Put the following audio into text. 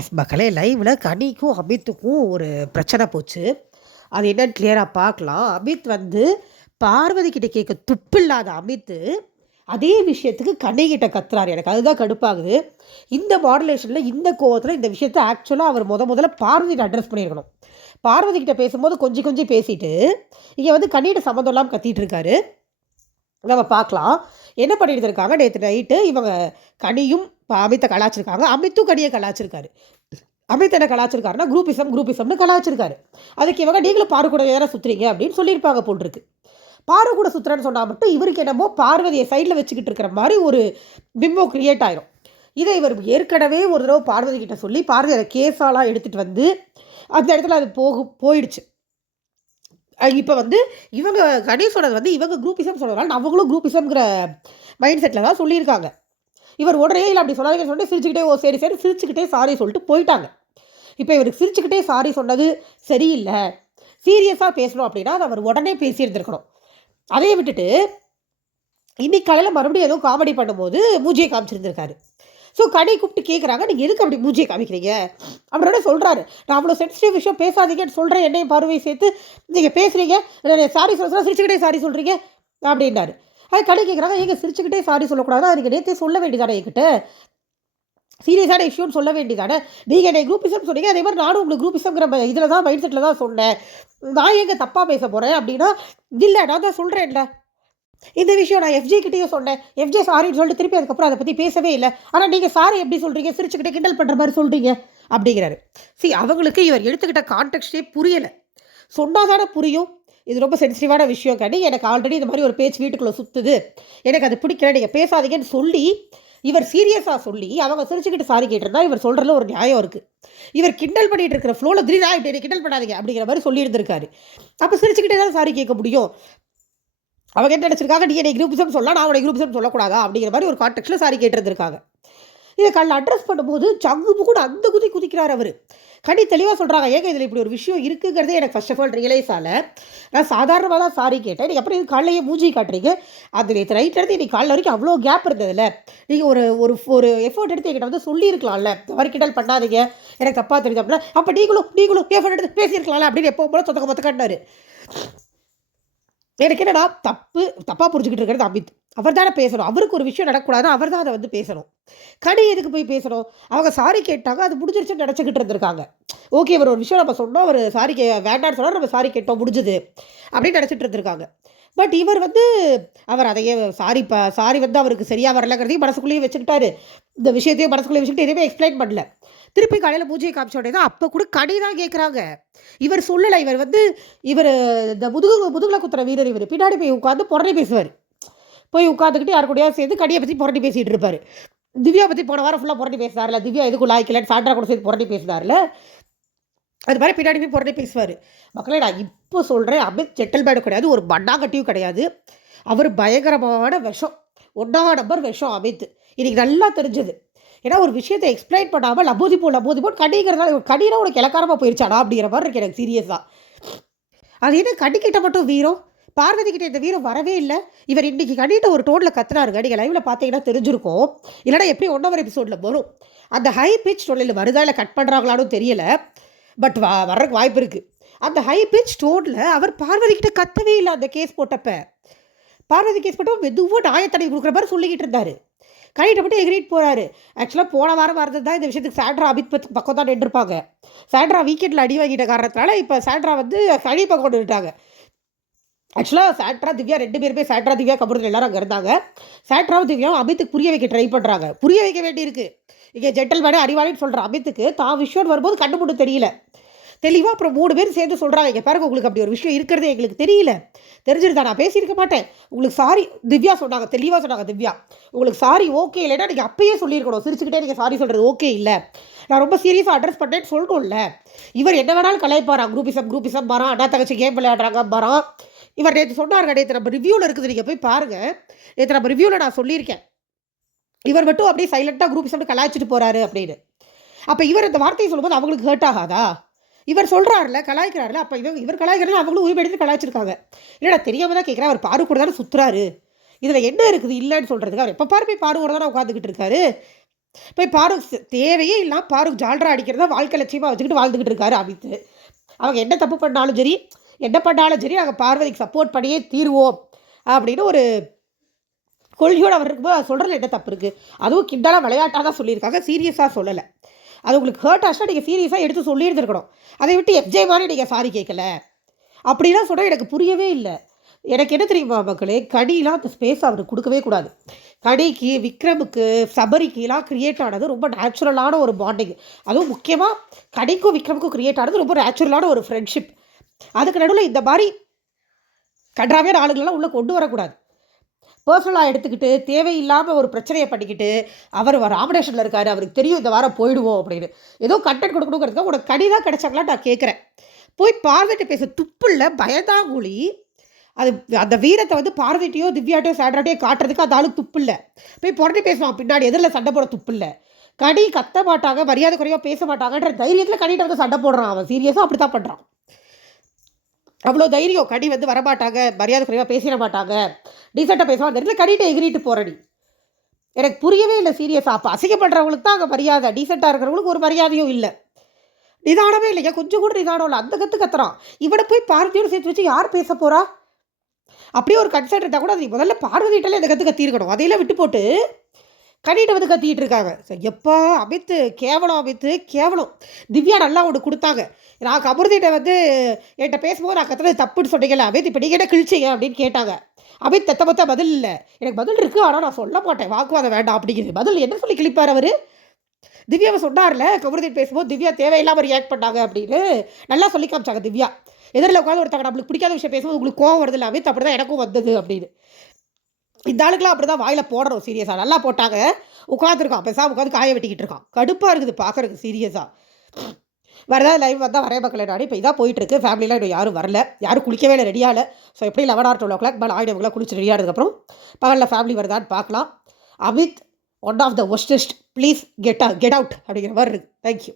S மக்களே லைவில் கனிக்கும் அமித்துக்கும் ஒரு பிரச்சனை போச்சு. அது என்னன்னு கிளியராக பார்க்கலாம். அமித் வந்து பார்வதி கிட்ட கேட்க துப்பில்லாத அமித்து அதே விஷயத்துக்கு கனி கத்துறாரு. எனக்கு அதுதான் கடுப்பாகுது. இந்த மாடுலேஷனில் இந்த கோவத்தில் இந்த விஷயத்த ஆக்சுவலாக அவர் முத முதல்ல பார்வதியை அட்ரஸ் பண்ணியிருக்கணும் பார்வதி கிட்ட பேசும்போது கொஞ்சம் கொஞ்சம் பேசிட்டு இங்கே வந்து கண்ணிகிட்ட சம்மந்தம் இல்லாமல் கத்திட்டு இருக்காரு. நம்ம பார்க்கலாம். என்ன பண்ணிட்டு இருக்காங்க? நேற்று நைட்டு இவங்க கனியும் இப்போ அமித்தை கலாச்சிருக்காங்க. அமித்தும் கடியை கலாச்சிருக்காரு. அமித் என்ன கலாச்சிருக்காருன்னா குரூப்பிசம் குரூப்பிசம்னு கலாச்சிருக்காரு. அதுக்கு இவங்க நீங்களும் பாரு கூட வேற சுற்றுறீங்க அப்படின்னு சொல்லியிருப்பாங்க போல் இருக்கு. பாரு கூட சுற்றுறேன்னு சொன்னால் மட்டும் இவருக்கு என்னமோ பார்வதியை சைடில் வச்சுக்கிட்டு இருக்கிற மாதிரி ஒரு பிம்போ கிரியேட் ஆயிரும். இதை இவர் ஏற்கனவே ஒரு தடவை பார்வதி கிட்ட சொல்லி பார்வதி அதை கேஸாலாம் எடுத்துகிட்டு வந்து அந்த இடத்துல அது போகு போயிடுச்சு. இப்போ வந்து இவங்க கணேஷோடது வந்து இவங்க குரூப்பிசம் சொல்கிறதால அவங்களும் குரூப்பிசம்ங்கிற மைண்ட் செட்டில் தான் சொல்லியிருக்காங்க. இவர் உடனே இல்லை அப்படி சொல்லாதீங்கன்னு சொல்லிட்டு சிரிச்சுக்கிட்டே ஓ சரி சரி சிரிச்சுக்கிட்டே சாரி சொல்லிட்டு போயிட்டாங்க. இப்போ இவருக்கு சிரிச்சுக்கிட்டே சாரி சொன்னது சரியில்லை. சீரியஸாக பேசணும் அப்படின்னா அதை அவர் உடனே பேசியிருந்திருக்கணும். அதையே விட்டுட்டு இன்னைக்கு காலையில் மறுபடியும் ஏதோ காமெடி பண்ணும்போது மூஜியை காமிச்சிருந்திருக்காரு. ஸோ கடை கூப்பிட்டு கேட்குறாங்க நீங்கள் எதுக்கு அப்படி மூஞ்சியை காமிக்கிறீங்க? அப்படின்னா சொல்கிறாரு நான் அவ்வளோ சென்சிட்டிவ் விஷயம் பேசாதீங்கன்னு சொல்கிறேன் என்னையும் பார்வையை சேர்த்து நீங்கள் பேசுகிறீங்க சாரி சொல்ல சிரிச்சுக்கிட்டே சாரி சொல்கிறீங்க அப்படின்னாரு. அது கடை கேட்குறாங்க எங்க சிரிச்சுக்கிட்டே சாரி சொல்லக்கூடாது அதுக்கு நேற்றே சொல்ல வேண்டியதானே என்கிட்ட? சீரியஸான இஷ்யூன்னு சொல்ல வேண்டியதானே? நீங்கள் என்னை குரூப்பிசம் சொன்னீங்க அதே மாதிரி நானும் உங்களுக்கு குரூப்பிசம்ங்கிற இதில் தான் மைண்ட் செட்டில் தான் சொன்னேன். நான் எங்கே தப்பாக பேச போகிறேன் அப்படின்னா இல்லை நான் தான் சொல்கிறேன்ல இந்த விஷயம் நான் எஃப்ஜே கிட்டேயும் சொன்னேன். எஃப்ஜே சாரின்னு சொல்லிட்டு திருப்பி அதுக்கப்புறம் அதை பற்றி பேசவே இல்லை. ஆனால் நீங்கள் சாரி எப்படி சொல்கிறீங்க சிரிச்சுக்கிட்டே கிண்டல் பண்ணுற மாதிரி சொல்கிறீங்க அப்படிங்கிறாரு. சி அவங்களுக்கு இவர் எடுத்துக்கிட்ட கான்டெக்ட்டே புரியலை. சொன்னால் தானே புரியும். இது ரொம்ப சென்சிட்டிவான விஷயம் கண்டி எனக்கு ஆல்ரெடி இந்த மாதிரி ஒரு பேச்சு வீட்டுக்குள்ளே சுற்றுது எனக்கு அது பிடிக்கல. நீங்கள் பேசாதீங்கன்னு சொல்லி இவர் சீரியஸாக சொல்லி அவங்க சிரிச்சுக்கிட்டு சாரி கேட்டிருந்தா இவர் சொல்கிறதுல ஒரு நியாயம் இருக்குது இவர் கிண்டல் பண்ணிட்டு இருக்கிற ஃப்ளோவில் திடீர்னா இப்படி கிண்டல் பண்ணாதீங்க அப்படிங்கிற மாதிரி சொல்லியிருந்திருக்காரு. அப்போ சிரிச்சுக்கிட்டே தான் சாரி கேட்க முடியும். அவங்க என்ன நினச்சிருக்காங்க? நீ என்னை குரூப்பிசம் சொல்லலாம் நான் அவனை குரூப்பிசம் சொல்லக்கூடாதா? அப்படிங்கிற மாதிரி ஒரு கான்டெக்ட்டில் சாரி கேட்டிருந்திருக்காங்க. இதை காலைல அட்ரஸ் பண்ணும்போது சங்கு கூட அந்த குதி குதிக்கிறார் அவர். கனி தெளிவாக சொல்கிறாங்க ஏங்க இதில் இப்படி ஒரு விஷயம் இருக்குங்கிறதே எனக்கு ஃபஸ்ட் ஆஃப் ஆல் ரியலைஸ் ஆகலை நான் சாதாரணமாக தான் சாரி கேட்டேன். நீங்கள் அப்புறம் காலையே மூஞ்சி காட்டுறீங்க? அது நேற்று நைட்லேருந்து இன்னைக்கு காலைல வரைக்கும் அவ்வளோ கேப் இருந்ததில்ல நீங்கள் ஒரு ஒரு ஒரு எஃபோர்ட் எடுத்து என்கிட்ட வந்து சொல்லியிருக்கலாம்ல. இந்த மாதிரி கிண்டல் பண்ணாதீங்க. எனக்கு தப்பாக தெரியுது அப்படின்னா அப்போ நீங்களும் நீங்களும் எஃபோர்ட் எடுத்து பேசியிருக்கலாம்ல அப்படின்னு எப்போ போல சொத்தக்க மொத்த காட்டினாரு எனக்கு என்னடா தப்பு தப்பாக புரிஞ்சுக்கிட்டு இருக்கிறது அமித். அவர் தானே பேசணும். அவருக்கு ஒரு விஷயம் நடக்கக்கூடாது அவர் தான் அதை வந்து பேசணும். கடி எதுக்கு போய் பேசணும்? அவங்க சாரி கேட்டாங்க அது முடிஞ்சிருச்சுன்னு நினச்சிக்கிட்டு இருந்திருக்காங்க. ஓகே இவர் ஒரு விஷயம் நம்ம சொன்னோம் அவர் சாரி கே வேண்டான்னு சொன்னால் நம்ம சாரி கேட்டோம் முடிஞ்சுது அப்படின்னு நினச்சிட்டு இருந்திருக்காங்க. பட் இவர் வந்து அவர் அதையே சாரி ப சாரி வந்து அவருக்கு சரியாக வரலங்கிறதையும் மனசுக்குள்ளேயே வச்சுக்கிட்டாரு. இந்த விஷயத்தையும் மனசுக்குள்ளேயே வச்சுக்கிட்டு எதுவுமே எக்ஸ்பிளைன் பண்ணல. திருப்பி காலையில் பூஜையை காமிச்ச உடனே தான் அப்போ கூட கடை தான் கேட்குறாங்க இவர் சொல்லலை இவர் வந்து இவர் இந்த முதுகு முதுகுல குத்துற வீரர் இவர். பின்னாடி போய் உட்காந்து புறணி பேசுவார். போய் உட்காந்துக்கிட்டு யார் கூடயா சேர்ந்து கடியை பற்றி புரட்டி பேசிகிட்டு இருப்பார். திவ்யா பற்றி போன வாரம் ஃபுல்லாக புரட்டி பேசுனார்ல. திவ்யா எதுக்கு லாய்க்கலன்னு சாண்ட்ரா கூட சேர்த்து புரட்டி பேசினார்ல. அது மாதிரி பின்னாடி போய் புரட்டி பேசுவார். மக்களே நான் இப்போ சொல்கிறேன் அமித் ஜெட்டல்மேடு கிடையாது ஒரு மண்ணாங்கட்டியும் கிடையாது. அவர் பயங்கரமான விஷம். ஒன்றாம் நம்பர் விஷம் அமித். இன்னைக்கு நல்லா தெரிஞ்சது. ஏன்னா ஒரு விஷயத்தை எக்ஸ்பிளைன் பண்ணாமல் லபோதி போ லபோதி போ கடிங்கிறதுனால கடினா உனக்கு இலக்காரமாக போயிடுச்சாடா அப்படிங்கிற மாதிரி இருக்கு எனக்கு சீரியஸாக அது என்ன கடிக்கிட்ட மட்டும் வீரம்? பார்வதி கிட்ட இந்த வீரம் வரவே இல்லை. இவர் இன்னைக்கு கண்டிட்டு ஒரு டோனில் கத்துனாருங்க நீங்கள் லைவில் பார்த்தீங்கன்னா தெரிஞ்சிருக்கும். இல்லைனா எப்படி ஒன்றவர் எபிசோடில் வரும். அந்த ஹை பிச் டோனில் வருதா இல்லை கட் பண்ணுறாங்களான்னு தெரியல. பட் வா வர்றதுக்கு வாய்ப்பு இருக்குது அந்த ஹை பிச் டோனில் அவர் பார்வதி கிட்ட கத்தவே இல்லை அந்த கேஸ் போட்டப்ப. பார்வதி கேஸ் போட்டப்ப மெதுவாக நியாயத்தடை கொடுக்குற மாதிரி சொல்லிக்கிட்டு இருந்தார். கழிட்ட மட்டும் எகிரிட்டு போகிறாரு ஆக்சுவலாக போன வாரம் வரது தான் இந்த விஷயத்துக்கு சாண்ட்ரா அபித் பக்கம் தான் நின்றுருப்பாங்க சாண்ட்ரா வீக்கெண்டில் அடி வாங்கிட்ட காரணத்தினால இப்போ சாண்ட்ரா வந்து கழி பக்கம் கொண்டு விட்டாங்க ஆக்சுவலாக சாட்ரா திவ்யா ரெண்டு பேருமே சாட்ரா திவ்யா கபூர் எல்லாரும் அங்கே இருந்தாங்க. சாட்ராவும் திவ்யாவும் அமித்துக்கு புரிய வைக்க ட்ரை பண்ணுறாங்க புரிய வைக்க வேண்டியிருக்கு. இங்கே ஜென்டல் வேணே அறிவாளின்னு சொல்கிற அமித்துக்கு தான் விஷயம் வரும்போது கண்டு மட்டும் தெரியல. தெளிவாக அப்புறம் மூணு பேர் சேர்ந்து சொல்கிறாங்க இங்கே பாருங்க உங்களுக்கு அப்படி ஒரு விஷயம் இருக்கிறதே எங்களுக்கு தெரியல. தெரிஞ்சிருந்தா நான் பேசியிருக்க மாட்டேன். உங்களுக்கு சாரி திவ்யா சொன்னாங்க. தெளிவாக சொன்னாங்க திவ்யா உங்களுக்கு சாரி ஓகே இல்லைன்னா நீங்கள் அப்பயே சொல்லியிருக்கணும். சிரிச்சுக்கிட்டே நீங்கள் சாரி சொல்கிறது ஓகே இல்லை. நான் ரொம்ப சீரியஸாக அட்ரஸ் பண்ணேன்னு சொல்லணும்ல இவர் என்ன வேணாலும் கலாய்ப்பாரான் குரூப்பிசம் குரூப்பிசம் வரான் அண்ணா தங்கச்சி கேம் விளையாடுறாங்க வரான் இவர் நேற்று சொன்னாருங்க நேற்று நம்ம ரிவ்யூவில் இருக்குது நீங்கள் போய் பாருங்கள் நேற்று நம்ம ரிவ்யூவில் நான் சொல்லியிருக்கேன். இவர் மட்டும் அப்படியே சைலண்ட்டாக குரூப் சொல்லிட்டு கலாய்ச்சிட்டு போகிறாரு அப்படின்னு. அப்போ இவர் இந்த வார்த்தையை சொல்லும்போது அவங்களுக்கு ஹர்ட் ஆகாதா? இவர் சொல்கிறாருல கலாய்க்கிறாருல அப்போ இவங்க இவர் கலாய்க்கிறாரு அவங்களும் உரிமை எடுத்து கலாய்ச்சிருக்காங்க. இல்லைடா தெரியாமல் தான் கேட்குறேன் அவர் பாரு கூட தானே சுற்றுறாரு இதில் என்ன இருக்குது இல்லைன்னு சொல்கிறதுக்கு அவர் எப்போ பாரு போய் பாரு கூட தானே உட்காந்துக்கிட்டு இருக்காரு. போய் பாருக் தேவையே இல்லாமல் பாருக் ஜால்ரா அடிக்கிறதா வாழ்க்கை லட்சியமாக வச்சுக்கிட்டு வாழ்ந்துக்கிட்டு இருக்காரு அமித். அவங்க என்ன தப்பு பண்ணாலும் சரி என்ன பண்ணாலும் சரி நாங்கள் பார்வதிக்கு சப்போர்ட் பண்ணியே தீருவோம் அப்படின்னு ஒரு கொள்கையோடு அவர் இருக்கும்போது அது சொல்கிறதுல என்ன தப்பு இருக்குது அதுவும் கிண்டலாக விளையாட்டாக தான் சொல்லியிருக்காங்க. சீரியஸாக சொல்லலை. அது உங்களுக்கு ஹர்ட் ஆச்சுன்னா நீங்கள் சீரியஸாக எடுத்து சொல்லியிருந்துருக்கணும். அதை விட்டு எஃப்ஜே மாதிரி நீங்கள் சாரி கேட்கல அப்படிலாம் சொன்னால் எனக்கு புரியவே இல்லை. எனக்கு என்ன தெரியுமா மக்களே? கடிலாம் அந்த ஸ்பேஸ் அவருக்கு கொடுக்கவே கூடாது. கடிக்கு விக்ரமுக்கு சபரிக்குலாம் கிரியேட் ஆனது ரொம்ப நேச்சுரலான ஒரு பாண்டிங் அதுவும் முக்கியமாக கடிக்கும் விக்ரமுக்கும் கிரியேட் ஆனது ரொம்ப நேச்சுரலான ஒரு ஃப்ரெண்ட்ஷிப் அதுக்கு நடுவில் இந்த மாதிரி கன்றாவே ஆளுங்களெல்லாம் உள்ளே கொண்டு வரக்கூடாது. பர்சனலாக எடுத்துக்கிட்டு தேவையில்லாமல் ஒரு பிரச்சனையை பண்ணிக்கிட்டு அவர் ராமநேஷனில் இருக்கார் அவருக்கு தெரியும் இந்த வாரம் போயிடுவோம் அப்படின்னு. ஏதோ கண்டென்ட் கொடுக்கணுங்கிறதுக்காக உனக்கு கடிதாக கிடைச்சாங்களா நான் கேட்குறேன். போய் பார்வதிட்ட பேச. துப்புள்ள பயந்தாங்குழி அது அந்த வீரத்தை வந்து பார்வதிட்டையோ திவ்யாட்டையோ சாண்ட்ராட்டையோ காட்டுறதுக்கு அந்த ஆளுக்கு துப்பு இல்லை போய் புரட்டி பேசுவான் பின்னாடி எதிரில் சண்டை போட துப்பு இல்லை கடி கத்த மாட்டாங்க மரியாதை குறையோ பேச மாட்டாங்கன்ற தைரியத்தில் கடிகிட்ட வந்து சண்டை போடுறான் அவன். சீரியஸாக அப்படி தான் பண்ணுறான் அவ்வளோ தைரியம். கடி வந்து வரமாட்டாங்க. மரியாதை குறைவாக பேசிட மாட்டாங்க. டீசெண்டாக பேசுவாங்க. அந்த இடத்துல கடிகிட்ட எகிரிட்டு போறடி எனக்கு புரியவே இல்லை சீரியஸாக அப்போ அசிங்கப்படுறவங்களுக்கு தான் அங்கே மரியாதை. டீசெண்டாக இருக்கிறவங்களுக்கு ஒரு மரியாதையும் இல்லை. நிதானமே இல்லையா கொஞ்சம் கூட நிதானம் இல்லை. அந்த கற்று கத்துறான். இவனை போய் பார்வதியோடு சேர்த்து வச்சு யார் பேச போகிறா அப்படியே ஒரு கன்சர்ட் இருந்தால் கூட அது முதல்ல பார்வதிட்டாலே இந்த கற்று கத்திருக்கணும் அதையெல்லாம் விட்டு போட்டு கனிகிட்ட வந்து கத்திக்கிட்டு இருக்காங்க. எப்போ அமித்து கேவலம் அமித்து கேவலம். திவ்யா நல்லா ஒன்று கொடுத்தாங்க. நான் கமருதிட்ட வந்து என்கிட்ட பேசும்போது நான் கத்துறது தப்புன்னு சொன்னீங்கல்ல அமித் இப்போ நீங்கள் என்ன கிழிச்சிங்க? அப்படின்னு கேட்டாங்க. அமித் தத்த மொத்த பதில் இல்லை. எனக்கு பதில் இருக்குது ஆனால் நான் சொல்ல மாட்டேன். வாக்குவாதம் வேண்டாம். அப்படிங்கிறது. பதில் என்ன சொல்லி கிழிப்பார் அவர்? திவ்யாவை சொன்னார்ல கபூர்தீன் பேசும்போது திவ்யா தேவையில்லாமல் ரியாக்ட் பண்ணாங்க அப்படின்னு நல்லா சொல்லி காமிச்சாங்க திவ்யா. எதிரில் உட்காந்து ஒருத்தங்க நம்மளுக்கு பிடிக்காத விஷயம் பேசும்போது உங்களுக்கு கோவம் வருது இல்லை அமித் அப்படி தான் எனக்கும் வந்தது அப்படின்னு. இந்த ஆளுக்கெல்லாம் அப்படி தான் வாயில் போடுறோம் சீரியஸாக நல்லா போட்டாங்க. உட்காந்துருக்கான் பெருசாக உட்காந்து காய வெட்டிக்கிட்டு இருக்கான். கடுப்பாக இருக்குது பார்க்குறதுக்கு சீரியஸாக வேறு லைவ் வந்தால் வரைய மக்கள் நாடு இப்போ இதாக போயிட்டுருக்கு. ஃபேமிலியில் இன்னும் யாரும் வரல. யாரும் குளிக்கவே இல்லை ரெடியாகல ஸோ எப்படி eleven or twelve o'clock மேலே ஆயிடுவங்களா குளிச்சு ரெடியானதுக்கப்புறம் பகலில் ஃபேமிலி வருதான்னு பார்க்கலாம். Amit one of the ஒஸ்டஸ்ட் please get get out அப்படிங்கிற மாதிரி இருக்குது தேங்க்யூ